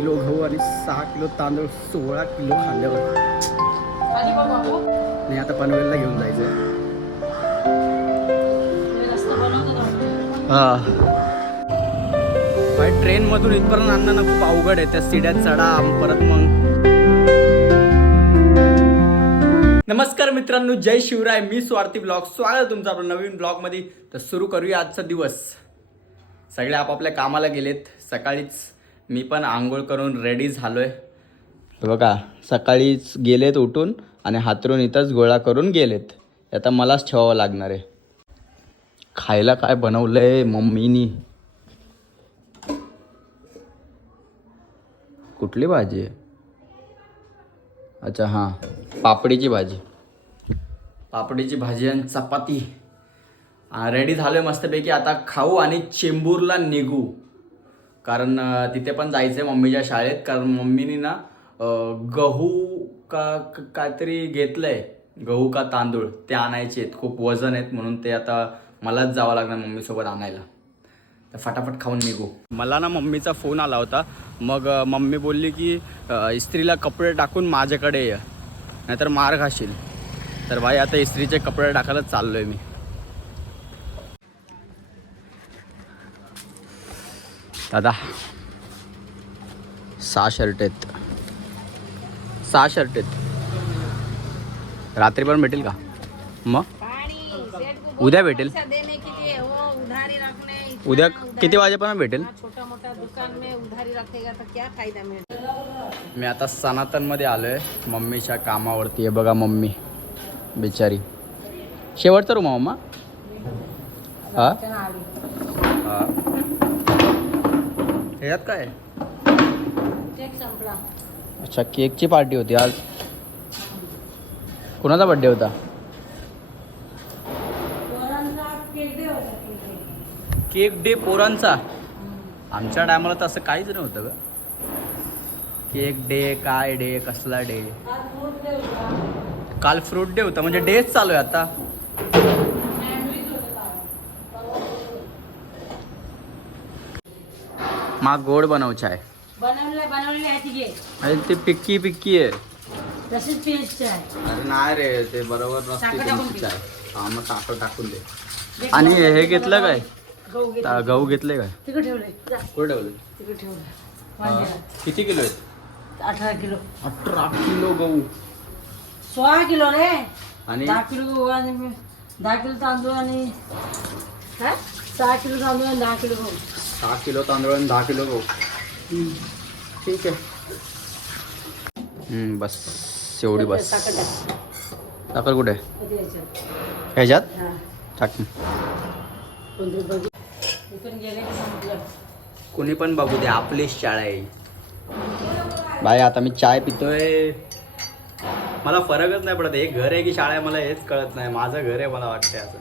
Kilo गहू आणि 6 kilo तांदूळ 16 किलो खांद्यावर. आणि आता पनवेलला घेऊन जायचं. भाई ट्रेनमधून इथपर्यंत आणणं ना खूप अवघड आहे. त्या सीड्यात चढा परत मग. नमस्कार मित्रांनो, जय शिवराय. मी स्वार्थी ब्लॉग. स्वागत तुमचं आपल्या नवीन ब्लॉगमध्ये. तर सुरू करूया आजचा दिवस. सगळे आपापल्या कामाला गेलेत. सकाळीच मी पण आंघोळ करून रेडी झालोय. बघा सकाळीच गेलेत उठून आणि हातरून इथंच गोळा करून गेलेत. आता मलाच ठेवावं लागणार आहे. खायला काय बनवलंय मम्मीनी? कुठली भाजी आहे? अच्छा हां, पापडीची भाजी. पापडीची भाजी आणि चपाती रेडी झालोय मस्तपैकी. आता खाऊ आणि चेंबूरला निघू, कारण तिथे पण जायचं आहे मम्मीच्या शाळेत. कारण मम्मीनी ना गहू का काहीतरी घेतलंय, गहू का तांदूळ ते आणायचे आहेत. खूप वजन आहेत म्हणून ते आता मलाच जावं लागणार मम्मीसोबत आणायला. तर फटाफट खाऊन निघू. मला ना मम्मीचा फोन आला होता. मग मम्मी बोलली की इस्त्रीला कपडे टाकून माझ्याकडे ये, नाहीतर मार खाशील. तर भाई आता इस्त्रीचे कपडे टाकायला चाललोय मी. दादा 6 शर्ट आहेत. 6 शर्ट आहेत. रात्री पण भेटेल का? मग उद्या भेटेल. उद्या किती वाजेपर्यंत भेटेल? छोटा मोठा दुकान में उधारी रखेगा तो क्या फायदा मिळेल. मी आता सनातनमध्ये आलोय मम्मीच्या कामावरती. आहे बघा मम्मी बिचारी. शेवटचा रूम मम्मा. हां हां, ह्यात काय? केक संपला. अच्छा, केकची पार्टी होती आज. कुणाचा बर्थडे होता? केक डे पोरांचा. आमच्या टायमाला तर असं काहीच नव्हतं ग. केक डे काय डे, कसला डे? काल फ्रूट डे होता. म्हणजे डेच चालू आहे आता. माग गोड बनवायचं आहे. बनवले आहे तिघे. अरे ते पिक्की पिक्की आहे. तशीच पेस्ट आहे. अरे नाही रे, ते बरोबर नसते. साखर टाकून त्यांचीच आहे. हा मग साखर टाकून दे. आणि हे घेतलं काय? गहू गहू घेतले काय? तिकडे ठेवले. कुठे ठेवले? तिकडे ठेवले. किती किलो आहेत? 18 किलो. 18 किलो गहू. 16 किलो रे. आणि 10 किलो गहू आणि 10 किलो तांदूळ आणि 6 किलो तांदूळ आणि 10 किलो गहू. 6 किलो तांदूळ आणि 10 किलो गहू. ठीक आहे. बस एवढी बस. साखर कुठे? ह्याच्यात टाक. कोणी पण बघू दे, आपलीच शाळा आहे. बाय आता मी चाय पितोय. मला फरकच नाही पडत हे घर आहे की शाळा आहे. मला हेच कळत नाही. माझं घर आहे मला वाटतंय असं.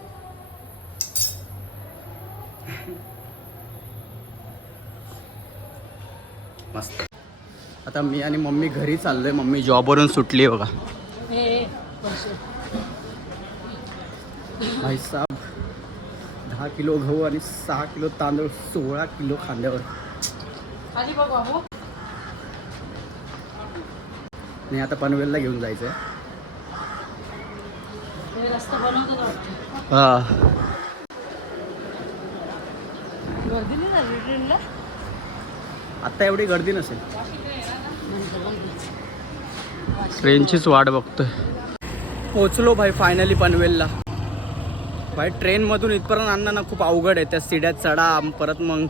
मस्त. आता मी आणि मम्मी घरी चाललोय. मम्मी जॉबवरून सुटली बघा. भाई साहब 10 किलो गहू आणि 6 किलो तांदूळ 16 किलो खांद्यावर. नाही आता पनवेलला घेऊन जायचं आहे. हा गर्दी नाही झाली ट्रेनला. आता एवढी गर्दी नसेल. ट्रेनचीच वाट बघतोय. पोचलो भाई फायनली पनवेलला. भाई ट्रेनमधून इथपर्यंत आणणं ना खूप अवघड आहे. त्या सीड्यात चढा परत मग.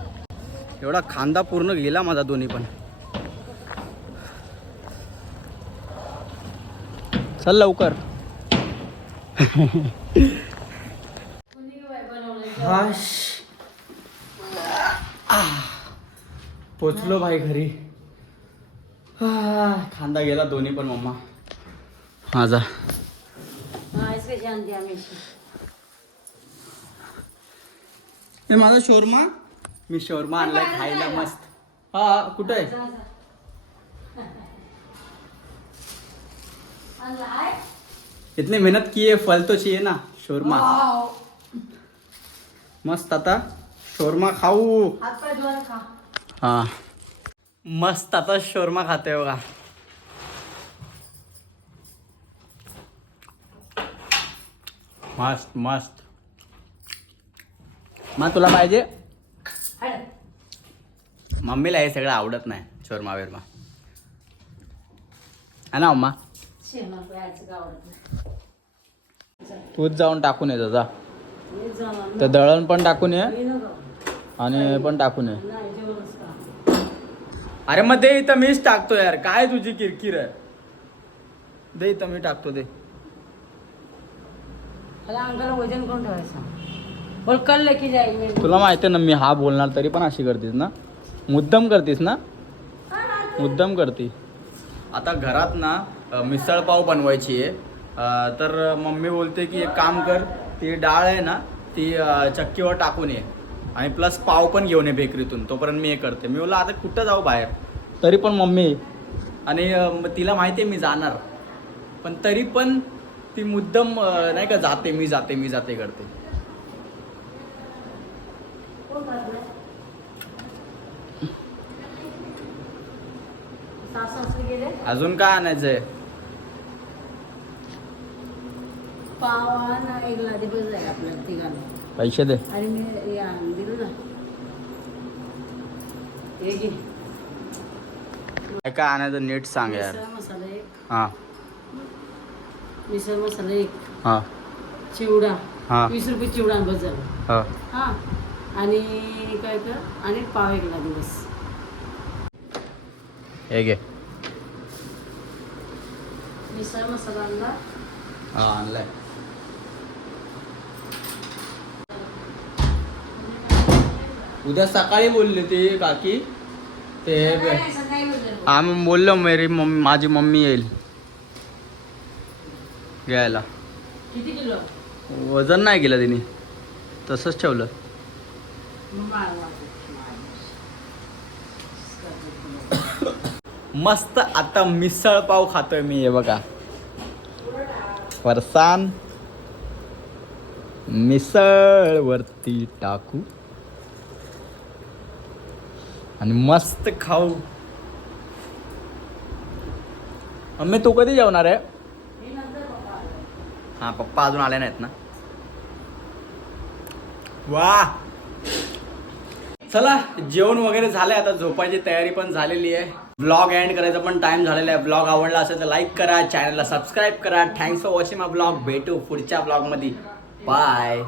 एवढा खांदा पूर्ण गेला माझा दोन्ही पण. चल लवकर. पोचलो भाई घरी. खांदा गेला दोन्ही पण मम्मा माझा. हे माझा शोरमा. मी शोरमा आणलाय खायला मस्त. हा कुठं आहे? इतनी मेहनत की है, फल तो चाहिए ना. शोरमा मस्त. आता शोरमा खाऊ. हात पाय धुवायला खा. हां मस्त आता शोरमा खातोय बघा. मस्त मस्त. मग तुला पाहिजे? मम्मीला हे सगळं आवडत नाही शोरमा बिरमा है ना अम्मा? तूच जाऊन टाकून येतो जा. तर दळण पण टाकून ये आणि पण टाकून ये. अरे मग दे इथं मीच टाकतो यार. काय तुझी किरकिर आहे. दे इथं मी टाकतो दे. अंगाला वजन कोण ठेवायचं बोल कल लेके जाईल. तुला माहिती आहे ना मी हा बोलणार तरी पण अशी करतीस ना. मुद्दाम करतीस ना. मुद्दाम करती. आता घरात ना मिसळ पाव बनवायची आहे. तर मम्मी बोलते की एक काम कर. ती डाळ आहे ना ती चक्कीवर टाकून ये आणि प्लस पाव पण घेऊन ये बेकरीतून. तोपर्यंत मी हे करते. मी बोलला आता कुठं जाऊ बाहेर. तरी पण मम्मी आणि तिला माहिती आहे मी जाणार पण तरी पण ती मुद्दाम नाही का जाते मी जाते करते. अजून काय आणायचंय? पाव एक लादी बस आहे आपल्याला तिघांना. पैसे दे. आणि मी दिलं ना हे घे. काय आणायचं नीट सांग यार. मिसळ मसाला एक. हां मिसळ मसाला एक. हां चिवडा हां 20 रुपये चिवडा बस झाला. हां हां आणि काय कर आणि पाव एक लादी बस. हे घे. मिसळ मसाला आणला. हां आणलाय. उद्या सकाळी बोलली ती काकी ते हा मग बोललो माझी मम्मी येईल घ्यायला. किती किलो? वजन नाही केलं तिने तसंच ठेवलं. मस्त आता मिसळ पाव खातोय मी. हे बघा फरसान मिसळ वरती टाकू आणि मस्त खाऊ. मम्मी तू कधी जेवणार आहे? हा पप्पा अजून आले नाहीत ना. वा चला जेवण वगैरे झालंय. आता झोपायची तयारी पण झालेली आहे. व्लॉग एंड करायचा पण टाइम झालेला आहे. व्लॉग आवडला असेल तर लाईक करा, चॅनलला सबस्क्राईब करा. Thanks for watching my vlog. भेटू पुढच्या व्लॉगमध्ये. बाय.